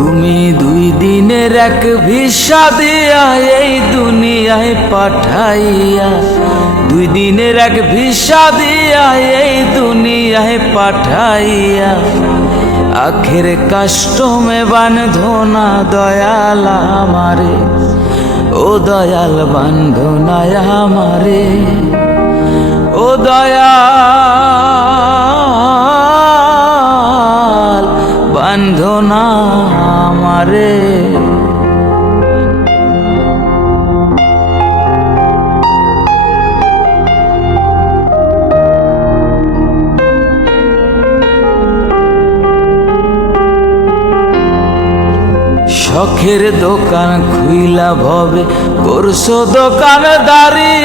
তুমি 2 দিনের এক ভিসা দিয়া এই দুনিয়ায় পাঠাইয়া, 2 দিনের এক ভিসা দিয়া এই দুনিয়ায় পাঠাইয়া, আখের কাস্টমে বাঁধো না দয়াল আমারে, ও দয়াল বাঁধো না আমারে, ও দয়াল বাঁধো না আমারে। শখের দোকান খুইলা ভবে করছো দোকানদারি,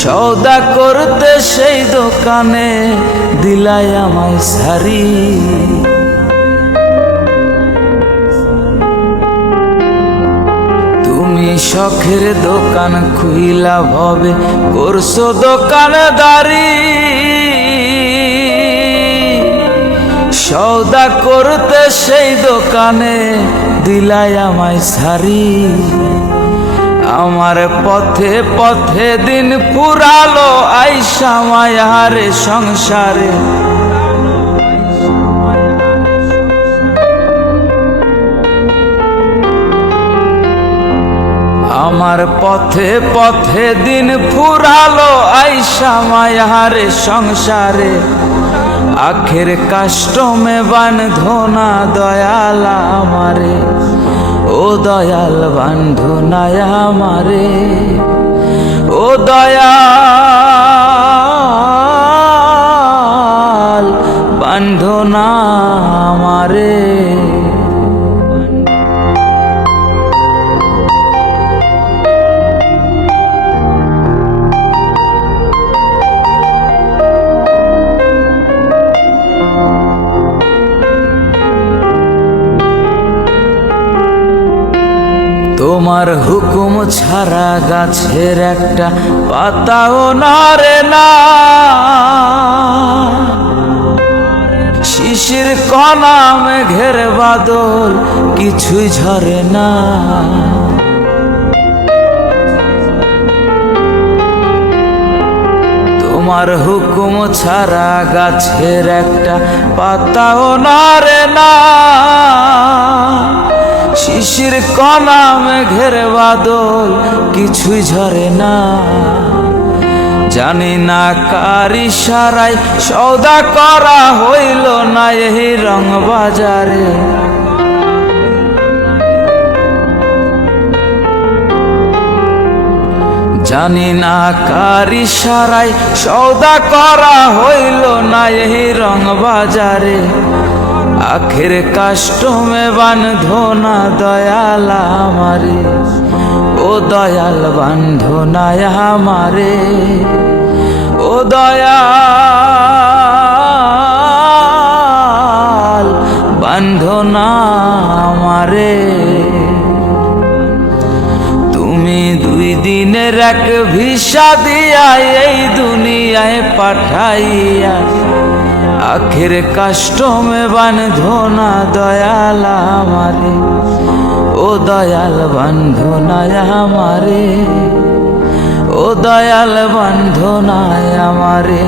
সওদা করতে সেই দোকানে দিলাই আমায় সারি। তুমি শখের দোকান খুইলা ভবে করছো দোকানদারি, সওদা করতে সেই দোকানে দিলাই আমায় সারি। আমার পথে পথে দিন ফুরালো আইসা মায়ারে সংসারে, আমার পথে পথে দিন ফুরালো আইসা মায়ারে সংসারে, আখের কাস্টমে বাঁধো না দয়াল আমারে, ও দয়াল বাঁধো না আমারে, ও দয়াল বাঁধো না আমারে। তোমার হুকুম ছাড়া গাছের একটা পাতাও নড়ে না, শিশির কণা মেঘের বাদল কিছুই ঝরে না। তোমার হুকুম ছাড়া গাছের একটা পাতাও নড়ে না, শিশির কণা মেঘের বাদল কিছুই ঝরে না। জানি না কার ইশারায় সওদা করা হইল না এই রং বাজারে, জানি না কার ইশারায় সওদা করা হইল না এই রং বাজারে, আখের কাস্টমে বাঁধো না দয়াল আমারে, ও দয়াল বাঁধো না আমারে, ও দয়াল বাঁধো না আমারে। তুমি 2 দিনের এক ভিসা দিয়া এই দুনিয়ায় পাঠাইয়া, আখের কাস্টমে বাঁধো না দয়াল আমারে, ও দয়াল বাঁধো না আমারে, ও দয়াল বাঁধো না আমারে,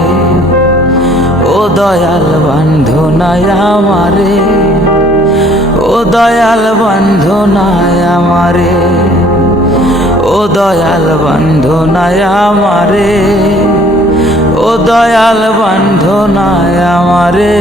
ও দয়াল বাঁধো না আমারে, ও দয়াল বাঁধো না আমারে, ও দয়াল বাঁধো না আমারে, ও দয়াল বাঁধো না আমারে।